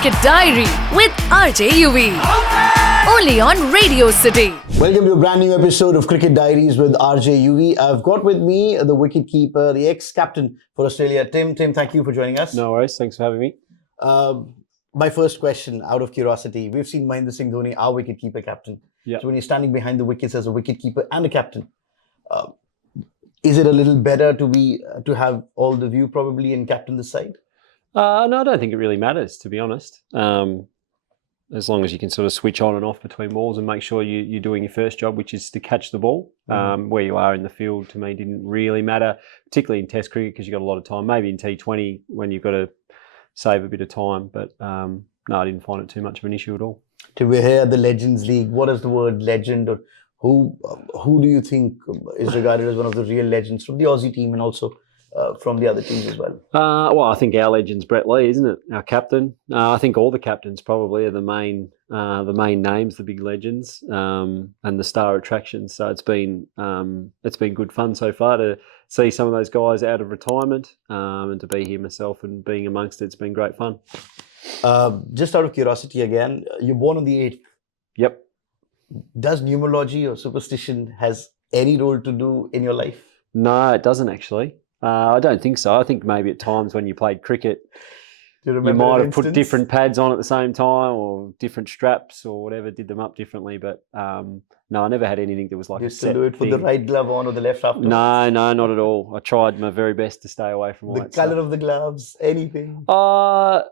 Cricket Diary with RJ Yuvi. Only on Radio City. Welcome to a brand new episode of Cricket Diaries with RJ Yuvi. I've got with me the wicket keeper, the ex-captain for Australia, Tim. Tim, thank you for joining us. No worries. Thanks for having me. My first question, out of curiosity, we've seen Mahendra Singh Dhoni, our wicket keeper captain. Yep. So when you're standing behind the wickets as a wicket keeper and a captain, is it a little better to have all the view probably and captain the side? No, I don't think it really matters, to be honest. As long as you can sort of switch on and off between balls and make sure you're doing your first job, which is to catch the ball. Where you are in the field, to me, didn't really matter, particularly in Test cricket because you've got a lot of time. Maybe in T20 when you've got to save a bit of time. But no, I didn't find it too much of an issue at all. We're here at the Legends League. What is the word legend? Or who do you think is regarded as one of the real legends from the Aussie team and also from the other teams as well? Well, I think our legend's Brett Lee, isn't it? Our captain. I think all the captains probably are the main names, the big legends, and the star attractions. So it's been good fun so far to see some of those guys out of retirement, and to be here myself and being amongst it. It's been great fun. Just out of curiosity again, you're born on the 8th. Yep. Does numerology or superstition has any role to do in your life? No, it doesn't actually. I don't think so. I think maybe at times when you played cricket, you might have put different pads on at the same time or different straps or whatever, did them up differently. But no, I never had anything that was like you a still set do it with thing. the right glove on or the left afterwards? No, not at all. I tried my very best to stay away from all that The colour stuff. of the gloves, anything? No,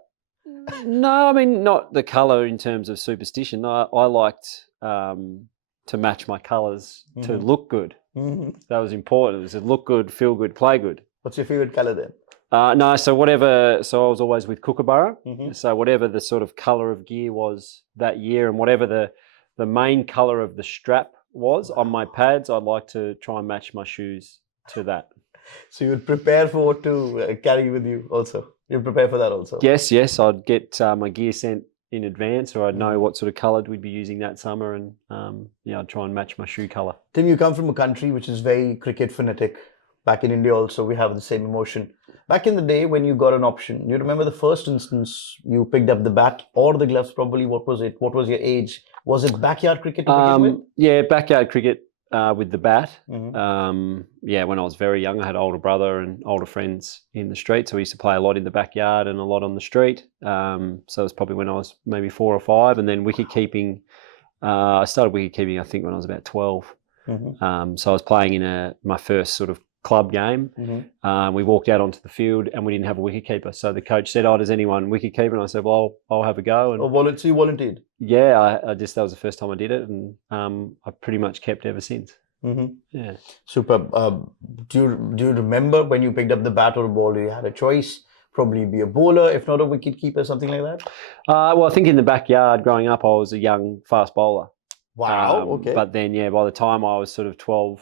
I mean, not the colour in terms of superstition. I liked to match my colours to look good. That was important. It was to look good, feel good, play good. What's your favourite colour then? No, so whatever. So I was always with Kookaburra. So whatever the sort of colour of gear was that year, and whatever the main colour of the strap was on my pads, I'd like to try and match my shoes to that. So you would prepare for what to carry with you also? You prepare for that also? Yes. I'd get my gear sent in advance, or I'd know what sort of colour we'd be using that summer, and I'd try and match my shoe colour. Tim, you come from a country which is very cricket fanatic. Back in India also, we have the same emotion. Back in the day when you got an option, you remember the first instance you picked up the bat or the gloves probably? What was it? What was your age? Was it backyard cricket to begin with? Yeah, backyard cricket with the bat. When I was very young, I had an older brother and older friends in the street. So we used to play a lot in the backyard and a lot on the street. So it was probably when I was maybe 4 or 5. And then wicket keeping, I started wicket keeping I think when I was about 12. So I was playing in my first sort of club game. We walked out onto the field and we didn't have a wicket keeper. So the coach said, does anyone wicket keep? And I said, well, I'll have a go. And you volunteered? Yeah, that was the first time I did it, and I pretty much kept ever since. Yeah. Super. Do you remember when you picked up the bat or a ball, you had a choice? Probably be a bowler, if not a wicket keeper, something like that? Well, I think in the backyard growing up, I was a young fast bowler. Wow, okay. But then, by the time I was sort of 12,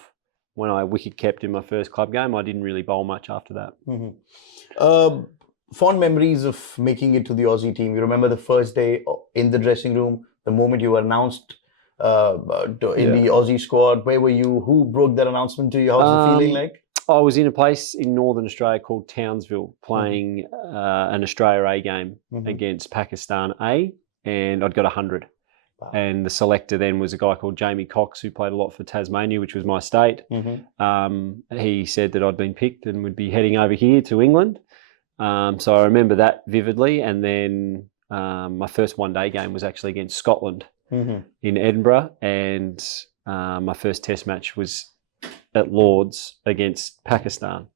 when I wicket kept in my first club game, I didn't really bowl much after that. Fond memories of making it to the Aussie team. You remember the first day in the dressing room, the moment you were announced in the Aussie squad. Where were you? Who broke that announcement to you? How's the feeling like? I was in a place in Northern Australia called Townsville playing an Australia A game against Pakistan A, and I'd got 100. Wow. And the selector then was a guy called Jamie Cox, who played a lot for Tasmania, which was my state. He said that I'd been picked and would be heading over here to England. So I remember that vividly. And then my first one-day game was actually against Scotland in Edinburgh. And my first test match was at Lord's against Pakistan.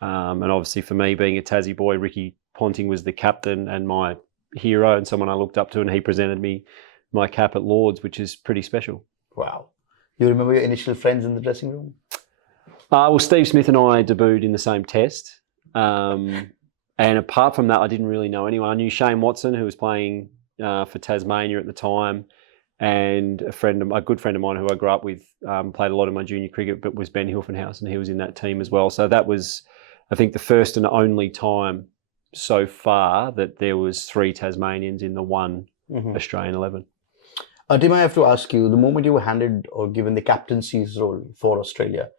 And obviously for me, being a Tassie boy, Ricky Ponting was the captain and my hero and someone I looked up to, and he presented me my cap at Lord's, which is pretty special. Wow. You remember your initial friends in the dressing room? Well, Steve Smith and I debuted in the same test. And apart from that, I didn't really know anyone. I knew Shane Watson, who was playing for Tasmania at the time, and a good friend of mine who I grew up with, played a lot of my junior cricket, but was Ben Hilfenhaus, and he was in that team as well. So that was, I think, the first and only time so far that there was 3 Tasmanians in the one Australian 11. Tim, I have to ask you, the moment you were handed or given the captaincy's role for Australia,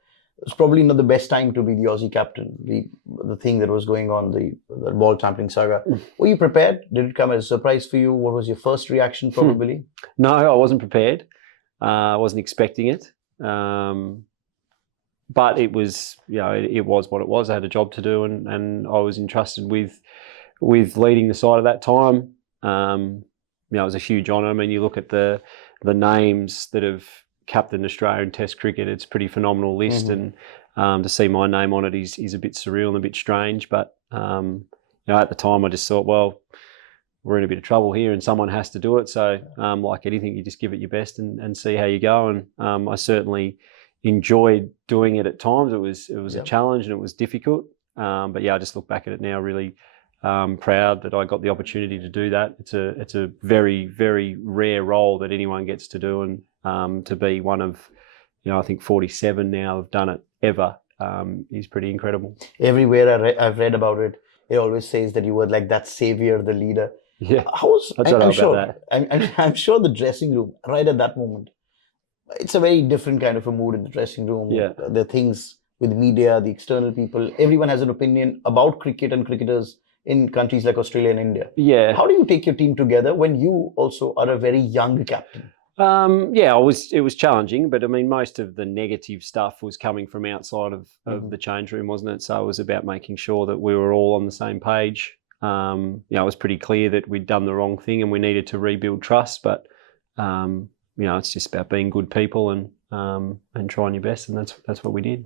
It's probably not the best time to be the Aussie captain. The thing that was going on, the ball tampering saga. Were you prepared? Did it come as a surprise for you? What was your first reaction, probably? No, I wasn't prepared. I wasn't expecting it. But it was, it was what it was. I had a job to do, and I was entrusted with leading the side at that time. It was a huge honour. I mean, you look at the names that have captained Australia in Test cricket, it's a pretty phenomenal list, and to see my name on it is a bit surreal and a bit strange. But at the time, I just thought, well, we're in a bit of trouble here, and someone has to do it. So, like anything, you just give it your best and see how you go. And I certainly enjoyed doing it at times. It was a challenge and it was difficult. But I just look back at it now really proud that I got the opportunity to do that. It's a very, very rare role that anyone gets to do, and to be one of, I think 47 now have done it ever is pretty incredible. Everywhere I've read about it, it always says that you were like that savior, the leader. Yeah, I'm sure the dressing room right at that moment, it's a very different kind of a mood in the dressing room. Yeah. The things with media, the external people, everyone has an opinion about cricket and cricketers in countries like Australia and India. Yeah. How do you take your team together when you also are a very young captain? It was challenging, but I mean, most of the negative stuff was coming from outside of the change room, wasn't it? So it was about making sure that we were all on the same page. It was pretty clear that we'd done the wrong thing and we needed to rebuild trust, but it's just about being good people and trying your best, and that's what we did.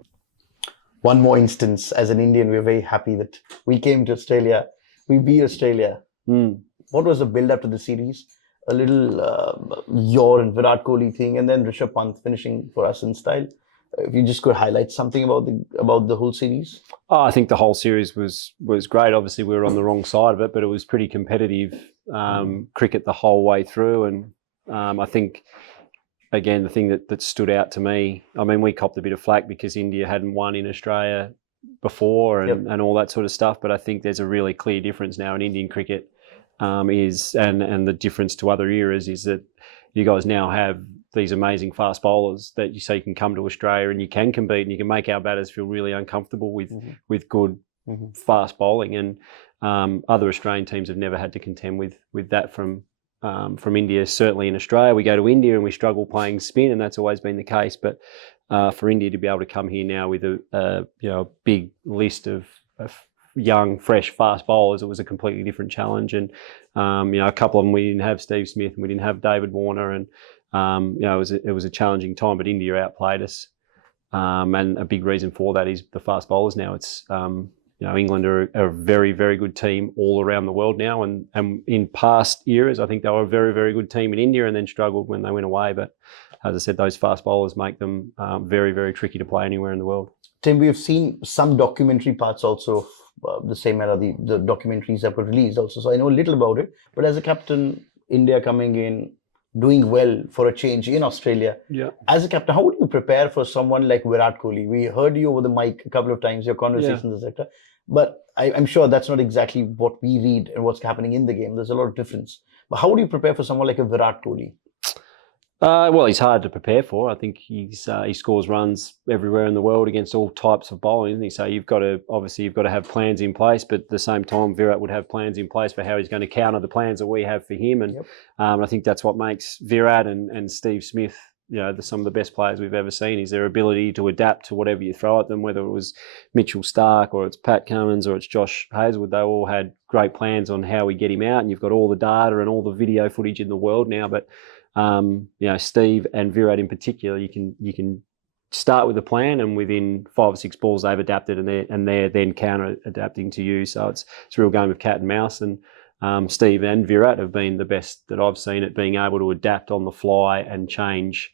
One more instance, as an Indian, we're very happy that we came to Australia. We beat Australia. What was the build-up to the series? A little your and Virat Kohli thing, and then Rishabh Pant finishing for us in style. If you just could highlight something about the whole series. Oh, I think the whole series was great. Obviously, we were on the wrong side of it, but it was pretty competitive cricket the whole way through. And I think, again, the thing that stood out to me, I mean, we copped a bit of flack because India hadn't won in Australia before and all that sort of stuff. But I think there's a really clear difference now in Indian cricket and the difference to other eras is that you guys now have these amazing fast bowlers that you can come to Australia and you can compete and you can make our batters feel really uncomfortable with good fast bowling. And other Australian teams have never had to contend with that from India. Certainly in Australia, we go to India and we struggle playing spin, and that's always been the case. But for India to be able to come here now with a big list of young, fresh, fast bowlers, it was a completely different challenge. And a couple of them, we didn't have Steve Smith and we didn't have David Warner, and it was a challenging time. But India outplayed us, and a big reason for that is the fast bowlers. Now it's England are a very, very good team all around the world now, and in past eras, I think they were a very, very good team in India and then struggled when they went away. But as I said, those fast bowlers make them very, very tricky to play anywhere in the world. Tim, we have seen some documentary parts also of the same era, the documentaries that were released also. So I know a little about it. But as a captain, India coming in, doing well for a change in Australia. Yeah. As a captain, how would you prepare for someone like Virat Kohli? We heard you over the mic a couple of times, your conversations, etc. But I'm sure that's not exactly what we read and what's happening in the game. There's a lot of difference. But how would you prepare for someone like a Virat Kohli? Well, he's hard to prepare for. I think he scores runs everywhere in the world against all types of bowling, isn't he? So you've got to have plans in place, but at the same time, Virat would have plans in place for how he's going to counter the plans that we have for him. And I think that's what makes Virat and Steve Smith, some of the best players we've ever seen, is their ability to adapt to whatever you throw at them, whether it was Mitchell Starc or it's Pat Cummins or it's Josh Hazlewood. They all had great plans on how we get him out, and you've got all the data and all the video footage in the world now. But Steve and Virat in particular, you can start with a plan, and within 5 or 6 balls they've adapted, and they're then counter adapting to you. So it's a real game of cat and mouse. And Steve and Virat have been the best that I've seen at being able to adapt on the fly and change,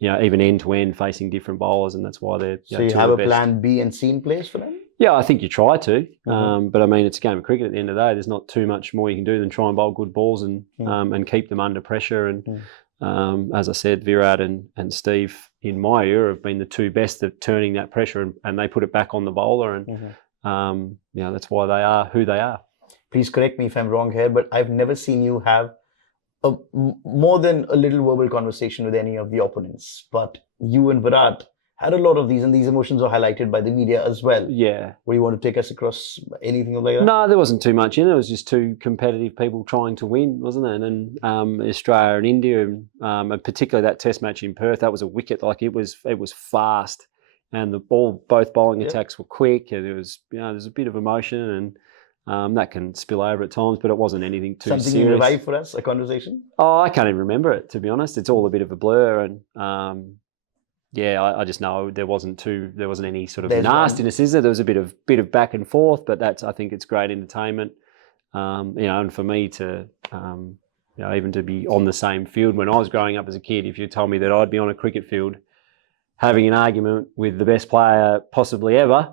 even end to end, facing different bowlers, and that's why they're. So you have a plan B and C in place for them? Yeah, I think you try to, but I mean, it's a game of cricket at the end of the day. There's not too much more you can do than try and bowl good balls and keep them under pressure. And as I said, Virat and Steve in my era have been the two best at turning that pressure, and they put it back on the bowler, and that's why they are who they are. Please correct me if I'm wrong here, but I've never seen you have more than a little verbal conversation with any of the opponents. But you and Virat had a lot of these, and these emotions are highlighted by the media as well. Yeah. Would you want to take us across anything like that? No, there wasn't too much in it. It was just two competitive people trying to win, wasn't it? And Australia and India, and particularly that Test match in Perth, that was a wicket. Like it was fast, and both bowling attacks were quick, and there was there's a bit of emotion, and that can spill over at times, but it wasn't anything too Something serious. you revive for us, a conversation? Oh, I can't even remember it, to be honest. It's all a bit of a blur, and I just know there wasn't any sort of nastiness, is there? There was a bit of back and forth, but I think it's great entertainment. And for me to even to be on the same field when I was growing up as a kid, if you told me that I'd be on a cricket field having an argument with the best player possibly ever,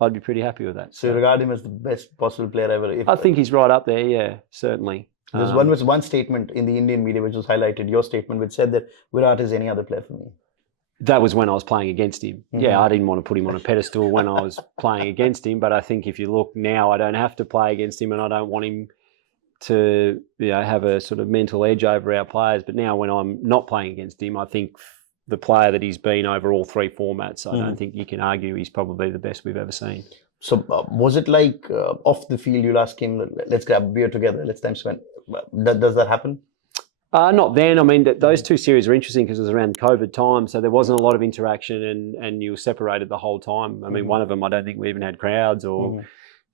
I'd be pretty happy with that. So you regard him as the best possible player ever? I think he's right up there, yeah, certainly. There's one statement in the Indian media which was highlighted, your statement, which said that Virat is any other player for me. That was when I was playing against him. Yeah, I didn't want to put him on a pedestal when I was playing against him, but I think if you look now, I don't have to play against him, and I don't want him to have a sort of mental edge over our players. But now when I'm not playing against him, I think the player that he's been over all three formats, I don't think you can argue he's probably the best we've ever seen. So was it like off the field, you'll ask him, let's grab a beer together, let's time spend. Does that happen? Not then. I mean, those two series are interesting because it was around COVID time, so there wasn't a lot of interaction, and you were separated the whole time. I mean, one of them, I don't think we even had crowds, or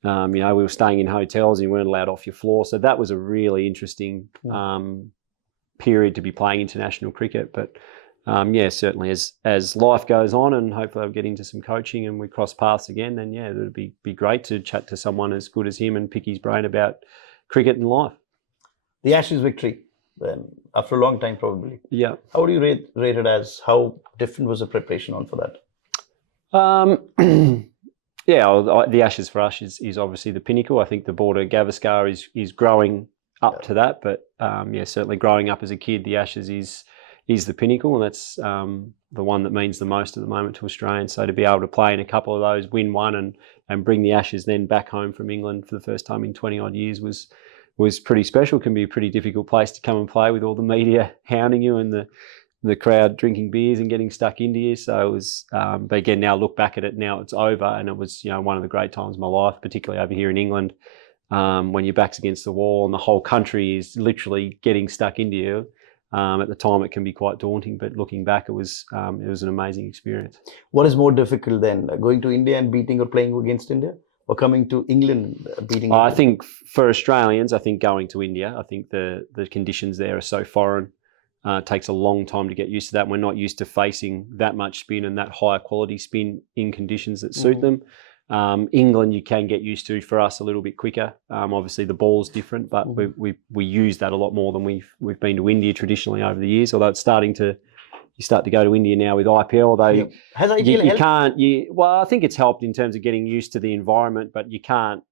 we were staying in hotels and you weren't allowed off your floor. So that was a really interesting period to be playing international cricket. But certainly as life goes on, and hopefully I'll get into some coaching and we cross paths again, then it would be great to chat to someone as good as him and pick his brain about cricket and life. The Ashes victory. Then after a long time, probably. Yeah. How do you rate it as? How different was the preparation on for that? The Ashes for us is obviously the pinnacle. I think the border Gavaskar is growing up to that, but certainly growing up as a kid, the Ashes is the pinnacle, and that's the one that means the most at the moment to Australians. So to be able to play in a couple of those, win one, and bring the Ashes then back home from England for the first time in 20 odd years was pretty special. Can be a pretty difficult place to come and play with all the media hounding you and the crowd drinking beers and getting stuck into you. So it was, but again, now look back at it, now it's over, and it was one of the great times of my life, particularly over here in England, when your back's against the wall and the whole country is literally getting stuck into you. At the time, it can be quite daunting, but looking back, it was an amazing experience. What is more difficult then, going to India and beating or playing against India, or coming to England beating India? I think for Australians, I think going to India, I think the conditions there are so foreign. It takes a long time to get used to that. We're not used to facing that much spin and that higher quality spin in conditions that suit them. England, you can get used to, for us, a little bit quicker. Obviously, the ball's different, but we use that a lot more than we've been to India traditionally over the years. Although it's you start to go to India now with IPL. Although has IPL you can't. I think it's helped in terms of getting used to the environment, but you can't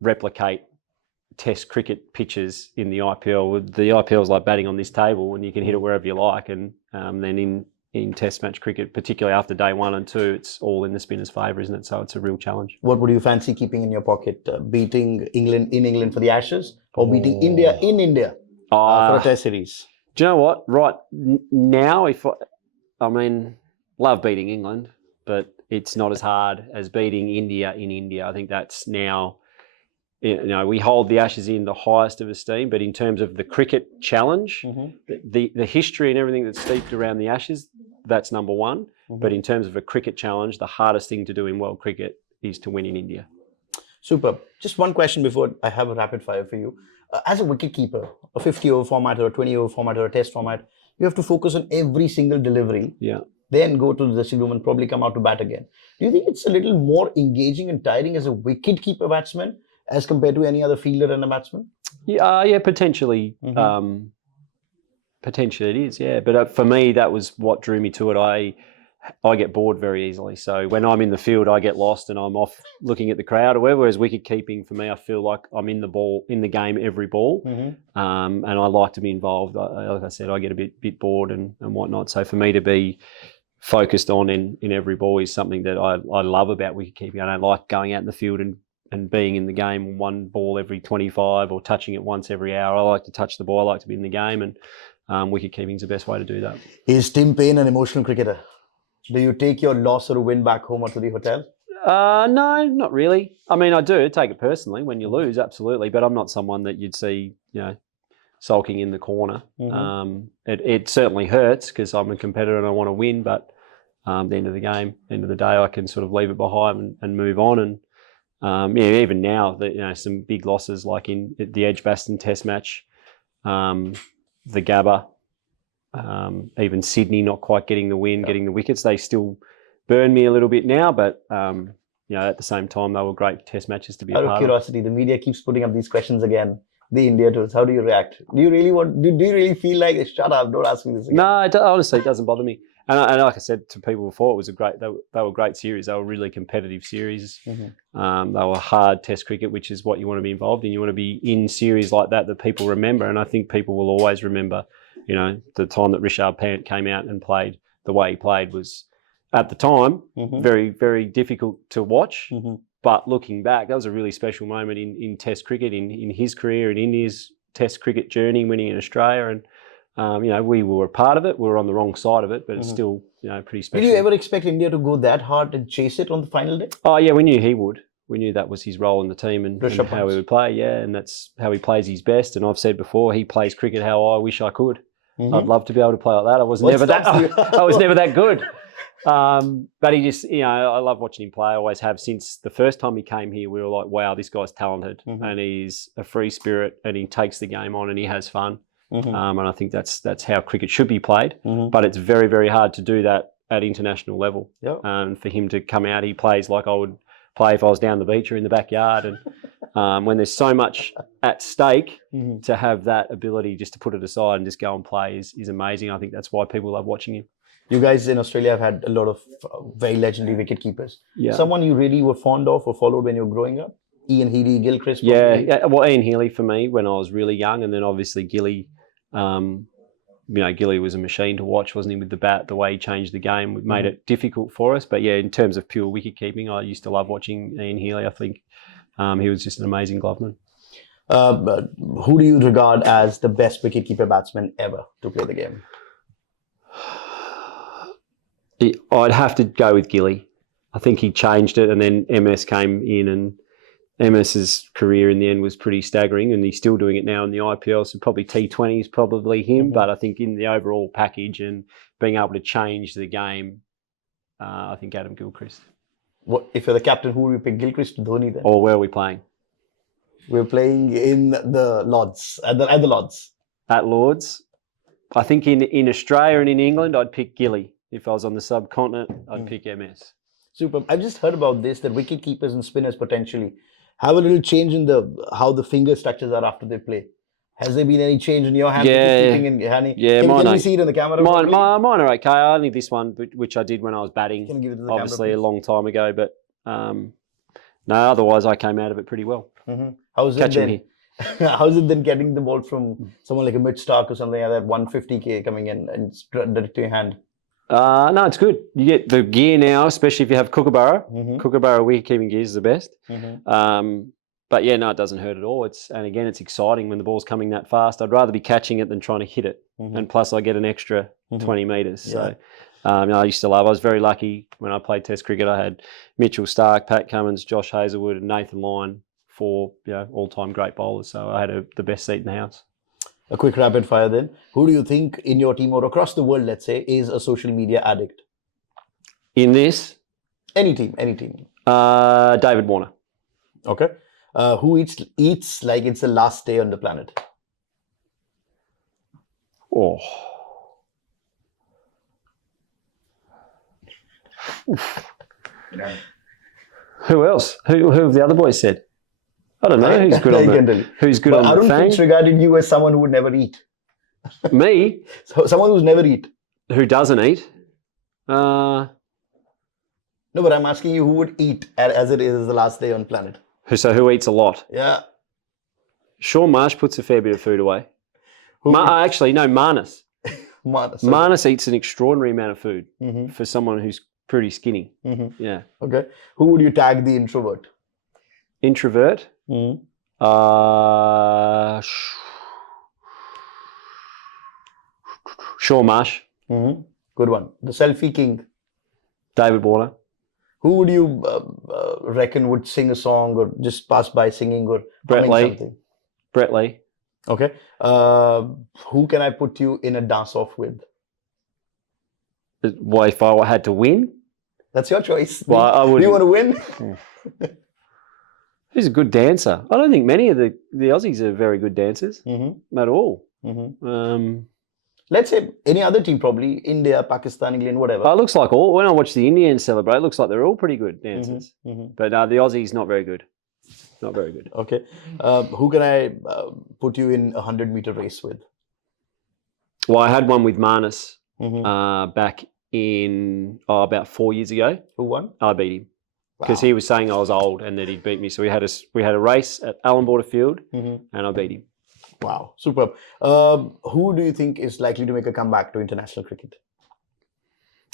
replicate Test cricket pitches in the IPL. The IPL is like batting on this table, and you can hit it wherever you like. And then in Test match cricket, particularly after day 1 and 2, it's all in the spinner's favour, isn't it? So it's a real challenge. What would you fancy keeping in your pocket? Beating England in England for the Ashes, or beating India in India for a Test series? Do you know what? Right now, love beating England, but it's not as hard as beating India in India. I think that's now, we hold the Ashes in the highest of esteem, but in terms of the cricket challenge, the history and everything that's steeped around the Ashes, that's number one. But in terms of a cricket challenge, the hardest thing to do in world cricket is to win in India. Super. Just one question before I have a rapid fire for you. As a wicketkeeper, a 50-over format or a 20-over format or a Test format, you have to focus on every single delivery. Yeah. Then go to the dressing room and probably come out to bat again. Do you think it's a little more engaging and tiring as a wicket-keeper batsman as compared to any other fielder and a batsman? Yeah, potentially. Potentially it is, yeah. But for me, that was what drew me to it. I get bored very easily. So when I'm in the field, I get lost and I'm off looking at the crowd or whatever. Whereas wicket keeping, for me, I feel like I'm in the game every ball. And I like to be involved. Like I said, I get a bit bored and whatnot. So for me to be focused on in every ball is something that I love about wicket keeping. I don't like going out in the field and being in the game one ball every 25 or touching it once every hour. I like to touch the ball. I like to be in the game, and wicket keeping is the best way to do that. Is Tim Paine an emotional cricketer? Do you take your loss or win back home or to the hotel? No, not really. I mean, I do take it personally when you lose, absolutely. But I'm not someone that you'd see, sulking in the corner. It certainly hurts because I'm a competitor and I want to win. But at the end of the game, end of the day, I can sort of leave it behind and move on. And even now, some big losses like in the Edgbaston Test match, the Gabba, even Sydney not quite getting the win, getting the wickets, they still burn me a little bit now, but at the same time, they were great Test matches to be a part of. Out of curiosity, the media keeps putting up these questions again. The India tours. How do you react? Do you really feel like shut up? Don't ask me this again. No, honestly, it doesn't bother me. And like I said to people before, it was they were great series. They were really competitive series. They were hard Test cricket, which is what you want to be involved in. You want to be in series like that people remember. And I think people will always remember, the time that Rishabh Pant came out and played the way he played was, at the time, very, very difficult to watch. But looking back, that was a really special moment in Test cricket, in his career and in his Test cricket journey, winning in Australia. And, we were a part of it. We were on the wrong side of it, but it's still, pretty special. Did you ever expect India to go that hard and chase it on the final day? Oh, yeah, we knew he would. We knew that was his role in the team and how he would play, and that's how he plays his best. And I've said before, he plays cricket how I wish I could. I'd love to be able to play like that. I was never that good. But he just, I love watching him play. I always have since the first time he came here. We were like, wow, this guy's talented and he's a free spirit and he takes the game on and he has fun. And I think that's how cricket should be played. But it's very, very hard to do that at international level. For him to come out, he plays like I would play if I was down the beach or in the backyard. And when there's so much at stake, to have that ability just to put it aside and just go and play is amazing. I think that's why people love watching him. You guys in Australia have had a lot of very legendary wicket keepers. Yeah. Someone you really were fond of or followed when you were growing up? Ian Healy, Gilchrist? Yeah. Well, Ian Healy for me when I was really young, and then obviously Gilly. Gilly was a machine to watch, wasn't he, with the bat, the way he changed the game. It made it difficult for us. But yeah, in terms of pure wicket keeping, I used to love watching Ian Healy. I think he was just an amazing gloveman. But who do you regard as the best wicketkeeper batsman ever to play the game? I'd have to go with Gilly. I think he changed it, and then MS came in, and MS's career in the end was pretty staggering, and he's still doing it now in the IPL. So probably T20 is probably him, but I think in the overall package and being able to change the game, I think Adam Gilchrist. What if you're the captain? Who would you pick, Gilchrist or Dhoni then? Or where are we playing? We're playing in the Lords at the Lords. At Lords, I think in Australia and in England, I'd pick Gilly. If I was on the subcontinent, I'd pick MS. Super. I've just heard about this, that wicket keepers and spinners potentially have a little change in how the finger structures are after they play. Has there been any change in your hand? Can we see it in the camera? Mine are okay. Only this one, which I did when I was batting, can you give it to the obviously camera, a long time ago. But no, otherwise I came out of it pretty well. How's it then getting the ball from someone like a Mitch Stark or something like that, 150k coming in and direct to your hand? No, it's good. You get the gear now, especially if you have Kookaburra. Kookaburra wicket-keeping gears is the best. But yeah, no, it doesn't hurt at all. It's exciting when the ball's coming that fast. I'd rather be catching it than trying to hit it. And plus, I get an extra 20 metres. So I used to love. I was very lucky when I played Test cricket. I had Mitchell Stark, Pat Cummins, Josh Hazlewood, and Nathan Lyon, 4 all-time great bowlers. So I had the best seat in the house. A quick rapid fire then. Who do you think in your team or across the world, let's say, is a social media addict? In this? Any team. David Warner. Okay. Who eats like it's the last day on the planet? Oh. Who else? Who have the other boys said? I don't know who's good on the who's good on the Arun Finch regarded you as someone who would never eat. Me? So, someone who's never eat. Who doesn't eat? No, but I'm asking you who would eat as it is the last day on planet. Who eats a lot? Yeah. Sean Marsh puts a fair bit of food away. Actually, no, Marnus. Marnus eats an extraordinary amount of food for someone who's pretty skinny. Yeah. Okay. Who would you tag the introvert? Introvert? Sean Marsh. Good one. The selfie king. David Warner. Who would you reckon would sing a song or just pass by singing or Brett humming Lee. something? Brett Lee. Okay. Who can I put you in a dance-off with? Well, if I had to win, That's your choice. well, I Do would. you want to win? Who's a good dancer? I don't think many of the Aussies are very good dancers at all. Let's say any other team, probably India, Pakistan, England, whatever. It looks like when I watch the Indians celebrate, it looks like they're all pretty good dancers. But the Aussies not very good. Not very good. Okay. Who can I put you in a 100-meter race with? Well, I had one with Marnus back in about 4 years ago. Who won? I beat him because he was saying I was old and that he'd beat me. So we had a race at Allan Border Field, and I beat him. Wow, superb. Who do you think is likely to make a comeback to international cricket?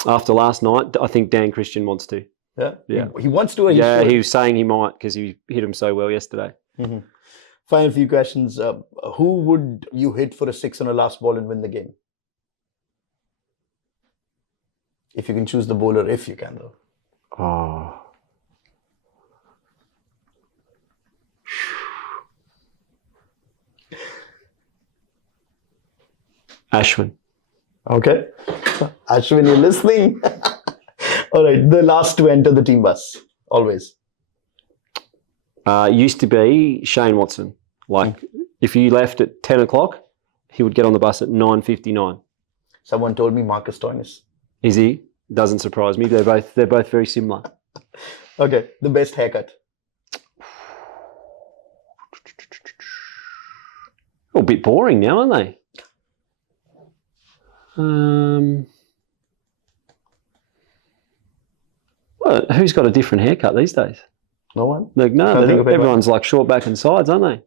After last night, I think Dan Christian wants to. Yeah. He wants to. Or he Yeah, should? he was saying he might because he hit him so well yesterday. Final few questions. Who would you hit for a 6 on a last ball and win the game? If you can choose the bowler, if you can, though. Oh. Ashwin. Okay. Ashwin, you're listening. All right. The last to enter the team bus. Always. Used to be Shane Watson. Like, if you left at 10 o'clock, he would get on the bus at 9:59. Someone told me Marcus Stoinis. Is he? Doesn't surprise me. They're both very similar. Okay. The best haircut. A bit boring now, aren't they? Well, who's got a different haircut these days? No one? Like, no, Can't think of anyone. everyone's like short back and sides, aren't they?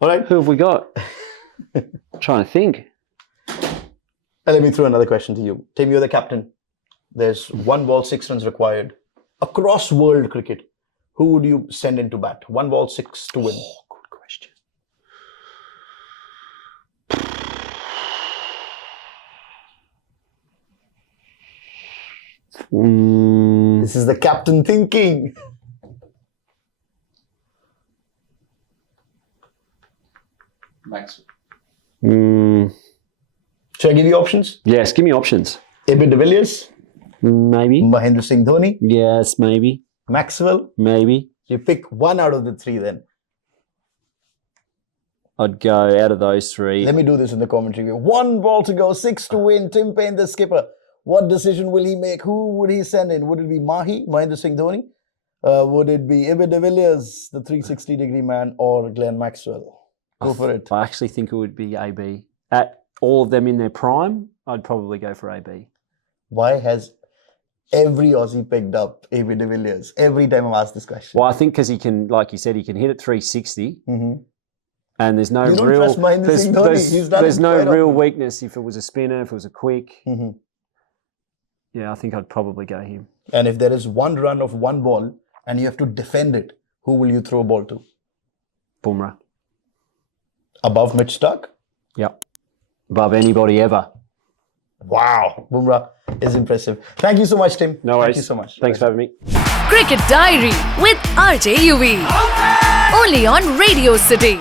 All right. Who have we got? Trying to think. Let me throw another question to you. Tim, you're the captain. There's 1 ball, 6 runs required. Across world cricket, who would you send into bat? 1 ball, 6 to win. Good question. This is the captain thinking. Maxwell. Should I give you options? Yes, give me options. AB de Villiers, Maybe. Mahendra Singh Dhoni, Yes, maybe. Maxwell. Maybe. You pick one out of the 3 then. I'd go out of those 3. Let me do this in the commentary. 1 ball to go, 6 to win. Tim Paine, the skipper. What decision will he make? Who would he send in? Would it be Mahendra Singh Dhoni? Would it be AB de Villiers, the 360-degree man, or Glenn Maxwell? Go for it. I actually think it would be AB. At all of them in their prime, I'd probably go for AB. Why has every Aussie picked up AB de Villiers? Every time I've asked this question. Well, I think because he can, like you said, he can hit at 360. And there's no You don't real, trust Mahendra Singh Dhoni. He's done there's it no quite real often. weakness if it was a spinner, if it was a quick. Yeah, I think I'd probably go him. And if there is 1 run of 1 ball and you have to defend it, who will you throw a ball to? Bumrah. Above Mitch Stark? Yep. Above anybody ever. Wow. Bumrah is impressive. Thank you so much, Tim. No worries. Thank you so much. Thanks for having me. Cricket Diary with RJ Yuvi. Only on Radio City.